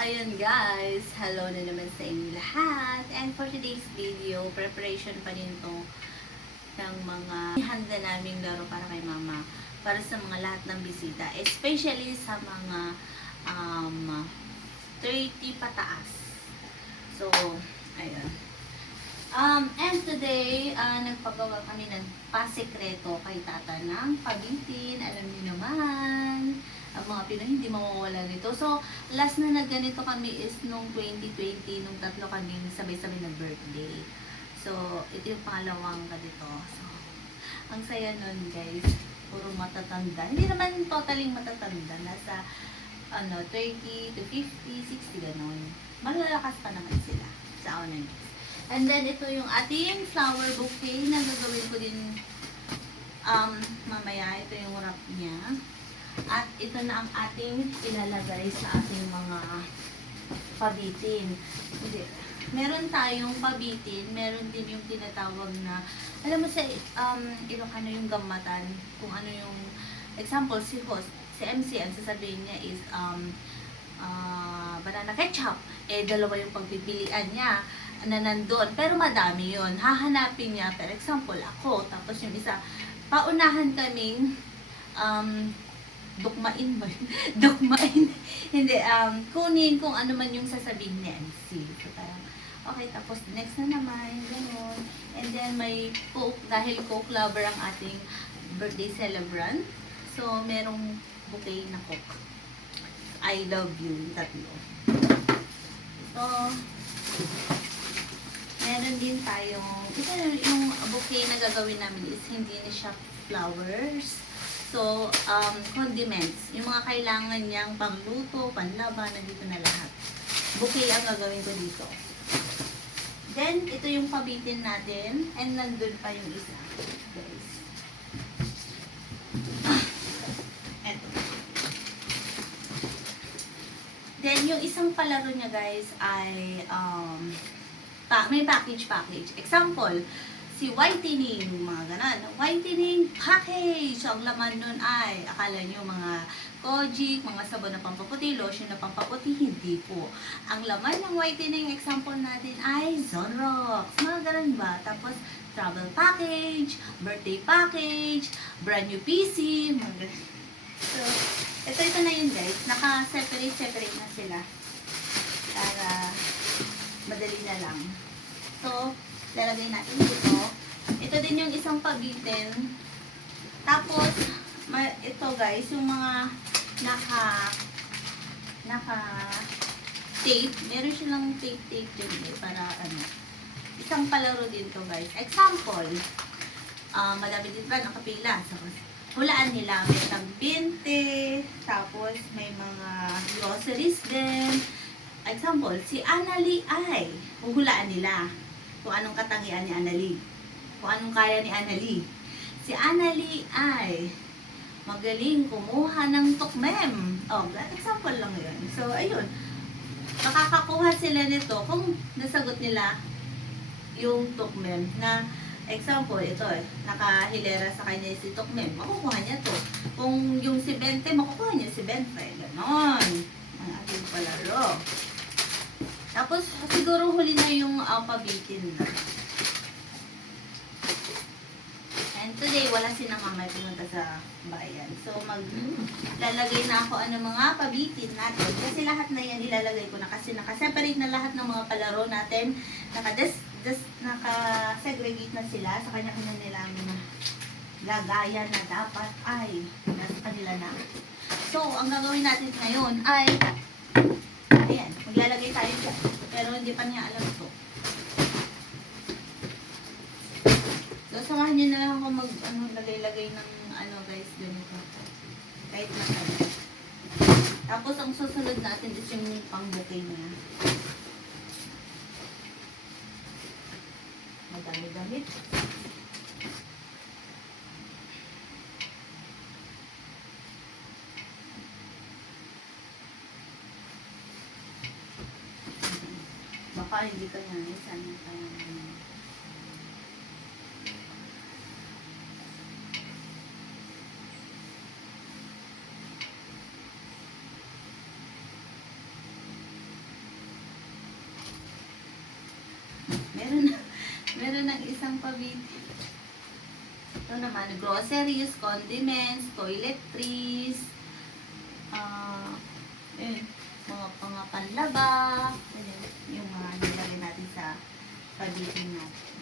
Ayun guys, hello na naman sa inyo lahat. And for today's video, preparation pa rin to ng mga handa naming laro para kay mama. Para sa mga lahat ng bisita. Especially sa mga 30 pataas. So, ayun. And today, nagpagawa kami ng pasikreto kay tata ng pabitin. Alam niyo naman, ang mga Pinoy hindi mawawala nito. So, last na nagganito kami is nung 2020, nung tatlo kami sabay-sabay na birthday. So, ito yung pangalawang ganito. So, ang saya nun guys, puro matatanda. Hindi naman totaling matatanda. Nasa 30 to 50, 60 ganon. Malalakas pa naman sila sa unan. And then, ito yung ating flower bouquet na gagawin ko din mamaya. Ito yung wrap niya. At ito na ang ating ilalagay sa ating mga pabitin. Hindi. Meron tayong pabitin. Meron din yung tinatawag na, alam mo sa Ilocano yung gamatan. Kung ano yung, example, si host, si MC, ang sasabihin niya is, banana ketchup. Dalawa yung pagpipilian niya na nandun. Pero madami yun. Hahanapin niya. For example, ako. Tapos yung isa, paunahan kaming dukmain ba yun? Dukmain. Hindi. Kunin kung ano man yung sasabihin ni MC. So, parang, okay. Tapos, next na naman. Ganun. And then, may Coke. Dahil Coke lover ang ating birthday celebrant. So, merong bouquet na Coke. I love you. Tatlo. Ito. Meron din tayong, ito yung bouquet na gagawin namin is hindi na siya flowers. So, condiments. Yung mga kailangan niyang pangluto, panlaba, nandito na lahat. Bouquet ang gagawin ko dito. Then, ito yung pabitin natin. And nandun pa yung isa. Guys. Ito. Then, yung isang palaro niya guys ay, may package. Example, si whitening, mga ganon. Whitening package. Ang laman nun ay, akala nyo mga Kojic, mga sabon na pampaputi, lotion na pampaputi, hindi po. Ang laman ng whitening, example natin ay Zonrox. Mga ganon ba? Tapos, travel package, birthday package, brand new PC, mga ganon. So, ito na yun guys. Naka-separate na sila. Para madali na lang. So, lalagay natin dito. Ito din yung isang pabitin. Tapos, ito guys, yung mga naka-tape. Meron silang tape dyan para isang palaro din to guys. Example, madami din ba nakapila. So, hulaan nila. May tag-20, tapos may mga groceries din. Example, si Annalie ay huhulaan nila kung anong katangian ni Annalie. Kung anong kaya ni Annalie. Si Annalie ay magaling kumuha ng tukmem. Example lang yun. So, ayun. Makakakuha sila nito kung nasagot nila yung tukmem na example, ito nakahilera sa kanya si tukmem. Makukuha niya to. Kung yung si 20, makukuha niya si 20. Ganon. Ang ating palaro. Tapos, siguro huli na yung pabitin na. And today, wala si na mama pumunta sa bayan. So, maglalagay na ako ng mga pabitin natin. Kasi lahat na yan ilalagay ko na. Kasi nakaseparate na lahat ng mga palaro natin. Naka-segregate na sila sa kanya-kanya nilang lagayan na dapat ay nasa kanila na. So, ang gagawin natin ngayon ay ayan, maglalagay tayo dyan. Pero hindi pa niya alam ito. So, samahan nyo na lang ako lagay-lagay ng guys, ganito. Kahit matali. Tapos, ang susunod natin is yung pang-bouquet niya. Madami-damit. Baka hindi ka niya. Sana kaya Meron, meron ng isang pabiti. Ito naman, groceries, condiments, toiletries, eh, mga panlaba, ayun, yung mga nilagay natin sa pabiti natin.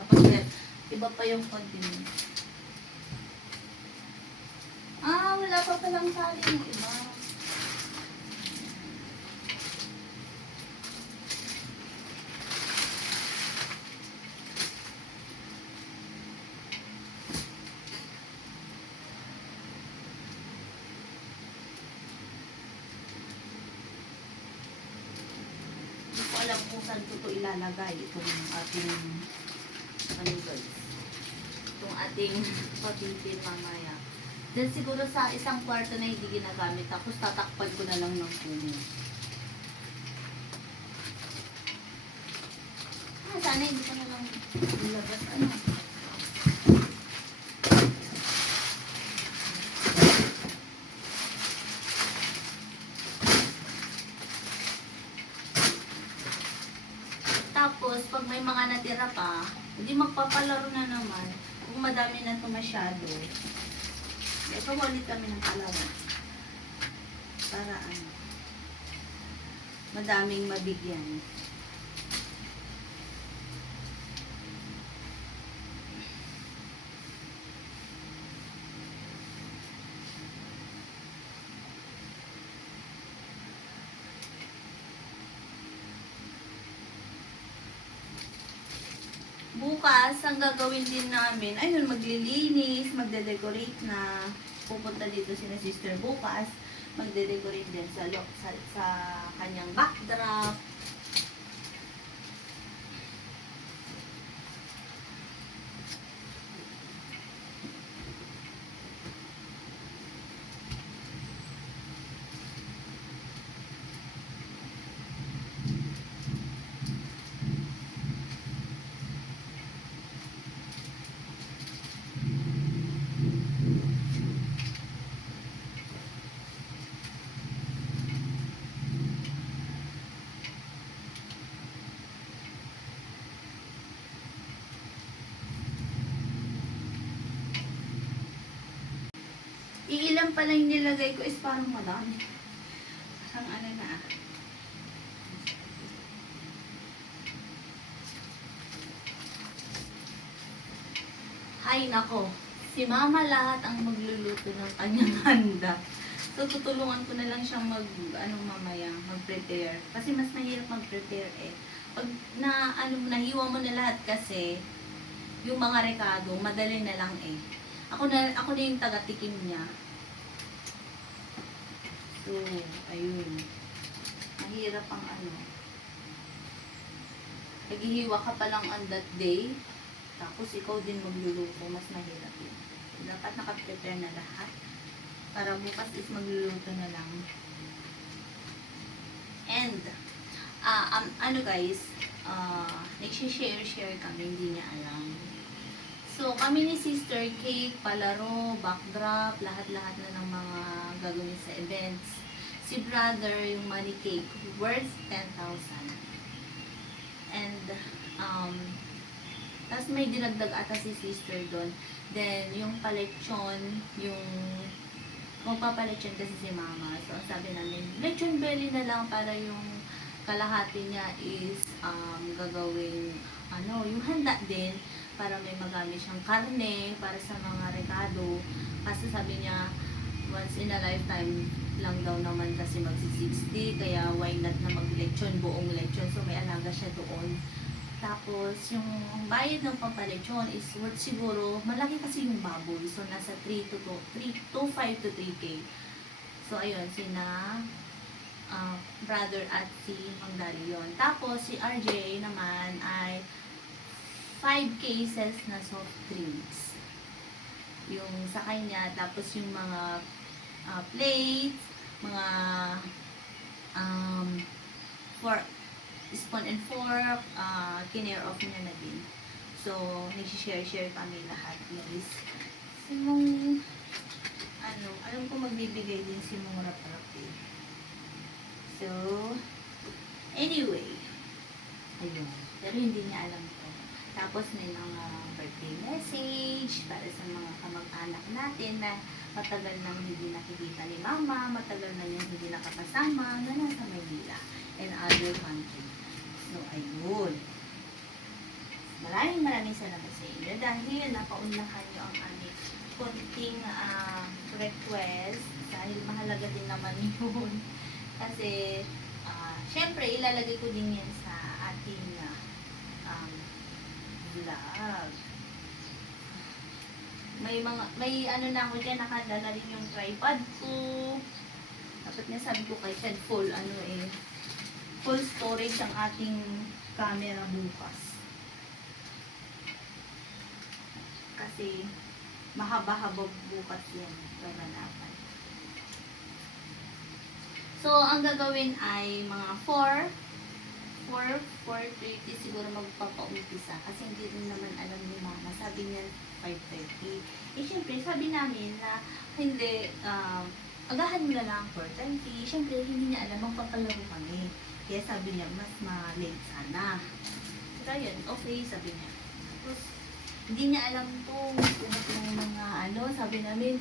Tapos, iba pa yung condiments. Wala pa palang sali ng iba. Hindi ko alam kung saan ko ito ilalagay. Itong ating, ano guys, itong ating papitin mamaya. Then siguro sa isang kwarto na hindi ginagamit, tapos tatakpan ko na lang ng puno. Sana hindi ko na lang ilabas. Ano? Tapos, pag may mga natira pa, hindi magpapalaro na naman. Kung madami na ito masyado, ito ulit kami ng palaro. Para ano, madaming mabigyan. Bukas, ang gagawin din namin, ayun, maglilinis, magde-decorate na. Pupunta dito sina sister bukas. Magde-decorate din sa kanyang backdrop. Iilan pa lang nilagay ko is parang madami. Parang ano na. Hay nako, si mama lahat ang magluluto ng kanyang handa. So tutulungan ko na lang siyang mamaya, mag-prepare. Kasi mas mahirap mag-prepare eh. Pag nahiwa mo na lahat kasi, yung mga rekado, madali na lang eh. Ako na yung taga-tikim niya. So, ayun. Mahirap ang naghihiwa ka pa lang on that day, tapos ikaw din magluluto, mas mahirap yun. Dapat nakaprepare na lahat. Para bukas is magluluto na lang. And, guys, nagsishare kami, hindi niya alam. So, kami ni Sister Cake, palaro, backdrop, lahat-lahat na ng mga gagawin sa events. Si Brother, yung money cake, worth 10,000. And, tapos may dinagdag ata si Sister doon. Then, yung palechon, magpapalechon kasi si Mama. So, sabi namin, lechon belly na lang para yung kalahati niya is gagawin, yung handa din para may magamit siyang karne para sa mga rekado. Kasi sabi niya, once in a lifetime lang daw naman kasi magsi-60, kaya why not na mag-lechon, buong lechon. So, may alaga siya doon. Tapos, yung bayad ng pampalechon is worth siguro, malaki kasi yung baboy. So, nasa 5 to 3K. So, ayun, sina brother at si Mang Darion. Tapos, si RJ naman ay 5 cases na soft drinks. Yung sa kanya, tapos yung mga plates, mga spoon and fork, kinare off niya na din. So, So, nag-share kami lahat, guys. Si Mong, alam ko magbibigay din si Mong rap-rap eh. So, anyway, ayun. Pero hindi niya alam ko. Tapos may mga birthday message para sa mga kamag-anak natin na matagal nang hindi nakikita ni Mama, matagal na yung hindi nakakasama na nasa Manila and other country. So, ayun. Maraming salamat sa inyo dahil napaunlakan nyo ang aming konting request dahil mahalaga din naman yun. Kasi, syempre, ilalagay ko din yan sa ating vlog. May ano na ako dyan, nakadala rin yung tripod ko. Dapat nga sabi ko kay Ted, full storage ang ating camera bukas. Kasi mahaba-haba bukas yan, gaganapan. So, ang gagawin ay mga 4:30 siguro magpapaumpisa kasi hindi rin naman alam ni Mama. Sabi niya 5:30. Eh, syempre, sabi namin na hindi, agahan mo na lang 4:30. Syempre, hindi niya alam, magpapalaro kami. Kaya sabi niya, mas ma-late sana. Pero yun, okay, sabi niya. Tapos, hindi niya alam to, yung mga sabi namin,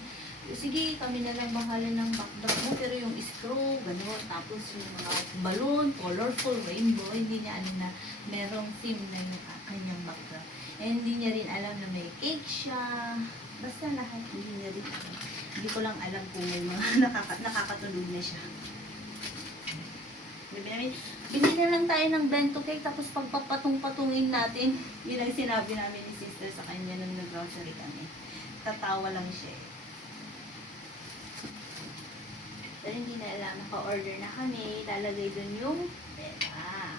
sige, kami na lang bahala ng backdrop mo, pero yung straw, gano'n, tapos yung mga balloon, colorful, rainbow, hindi niya alam na merong theme na yung kanyang backdrop. And hindi niya rin alam na may cake siya, basta lahat, hindi niya rin alam. Hindi ko lang alam kung may mga nakakatunog na siya. Bili na lang tayo ng bento cake, tapos pagpapatong-patungin natin, yun ang sinabi namin ni sister sa kanya nung nag-grocery kami. Tatawa lang siya eh. Pero hindi na alam, naka-order na kami, lalagay dun yung pera.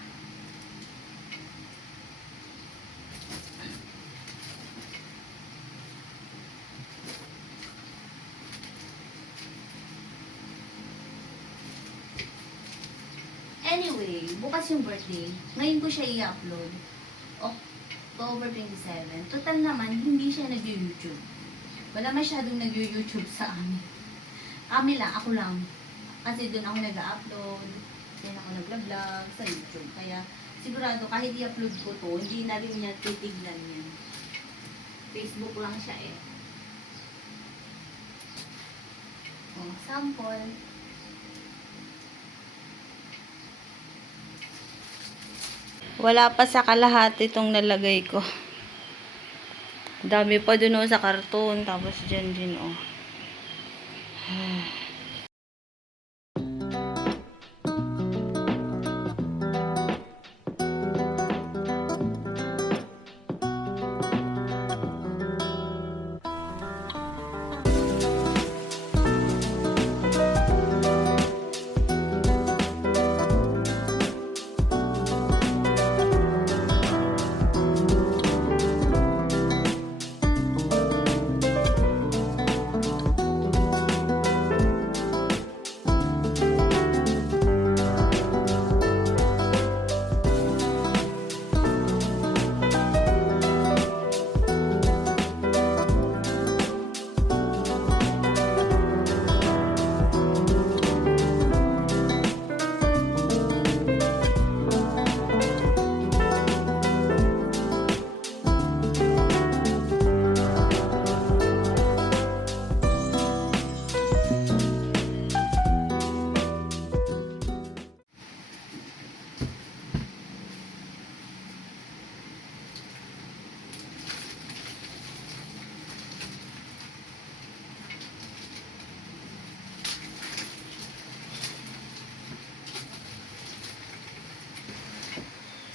Anyway, bukas yung birthday. Ngayon ko siya i-upload. October 27. Total naman, hindi siya nag-YouTube. Wala masyadong nag-YouTube sa amin. Kami lang, ako lang. Kasi doon ako nag-upload. Doon ako nag-vlog sa YouTube. Kaya, sigurado kahit i-upload ko to, hindi na rin niya titignan yan. Facebook lang siya eh. Sample. Wala pa sa kalahati itong nalagay ko. Dami pa dun sa karton. Tapos dyan din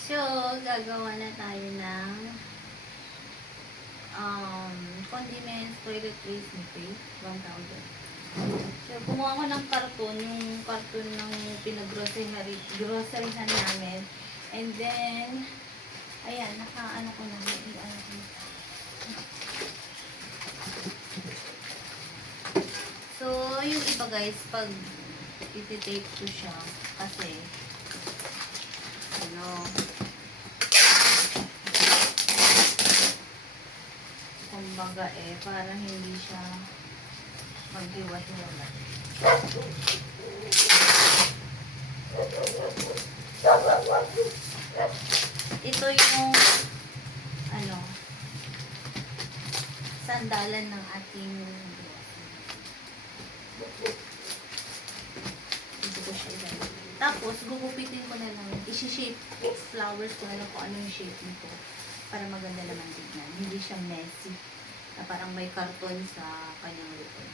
So, gagawa na tayo ng condiments, toiletries ni Faith, 1,000. So, kumuha ko ng karton, yung karton ng pinag-groceryhan namin. And then, ayan, naka-ano ko na, So, yung iba guys, pag iti-tape ko siya, kasi, magae para hindi siya maghiwa-hiwala. Ito yung ano, sandalan ng ating ito ko siya ilagay. Tapos, gugupitin ko na lang, isi-shape flowers ko na lang kung ano yung shape nito para maganda naman tignan. Hindi siya messy na parang may karton sa kanyang likod.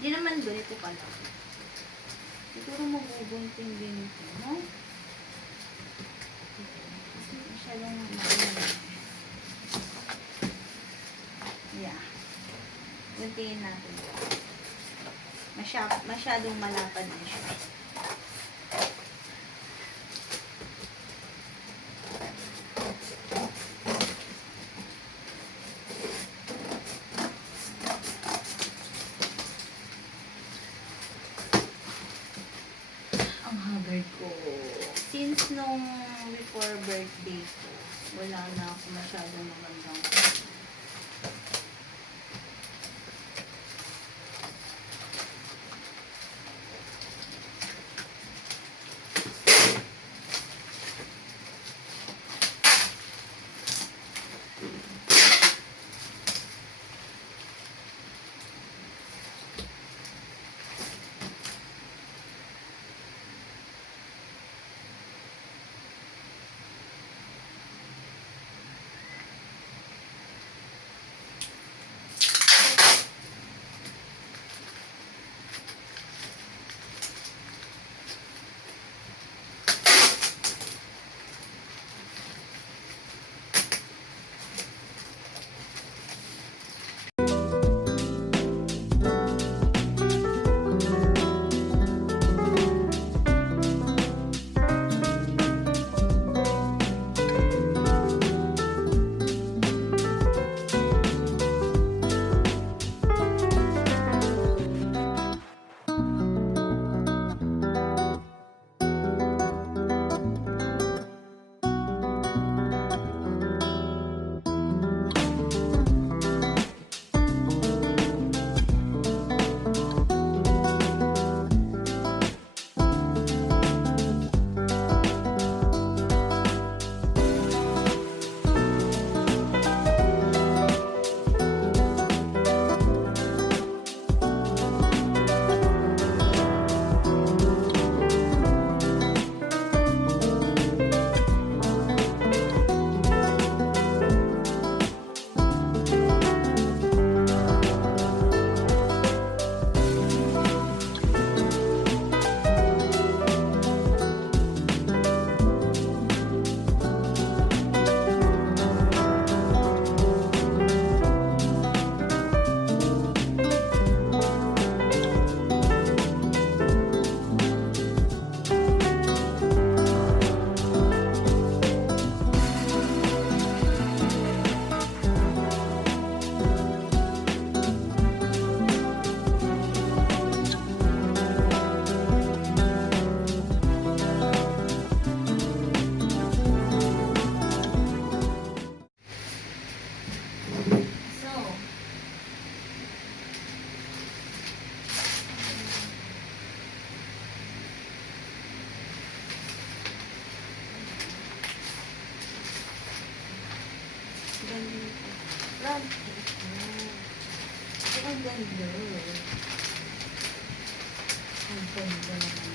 Hindi naman ganito pala. Siguro magbubunting din ito, no? Kasi masyadong yeah. Buntingin natin. Masyadong malapad na siya. Ang haggard ko. Since nung before birthday ko, wala na ako masyadong magandang Brad. Ang ganda. Ang ganda naman.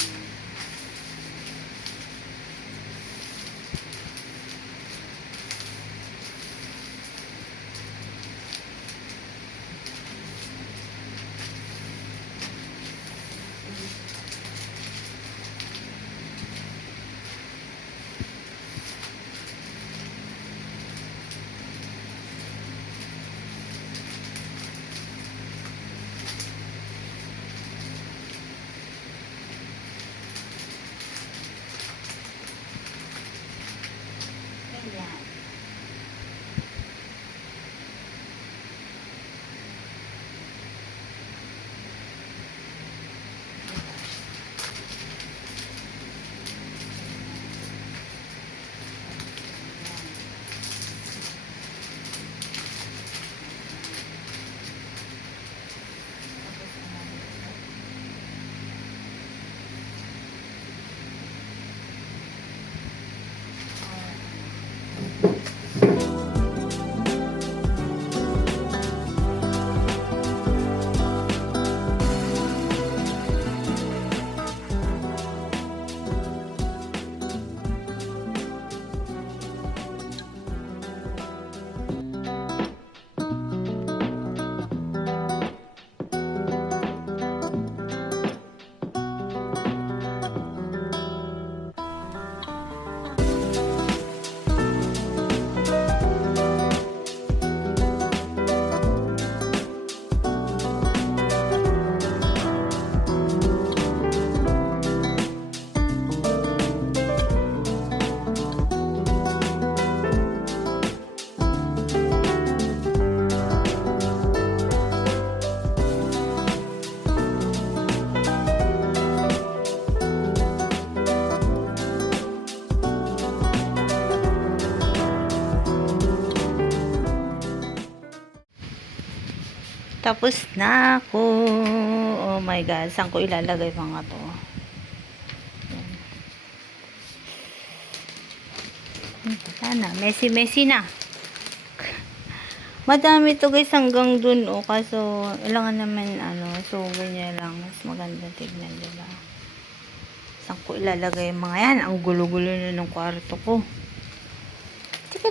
Tapos na ako. Oh my God. Saan ko ilalagay mga to? Yan. Wala na. Messy na. Madami to guys hanggang dun. Oh, kaso, ilangan naman so, ganyan lang. Mas maganda tignan, diba? Saan ko ilalagay yung mga yan? Ang gulo-gulo na ng kwarto ko. Tika,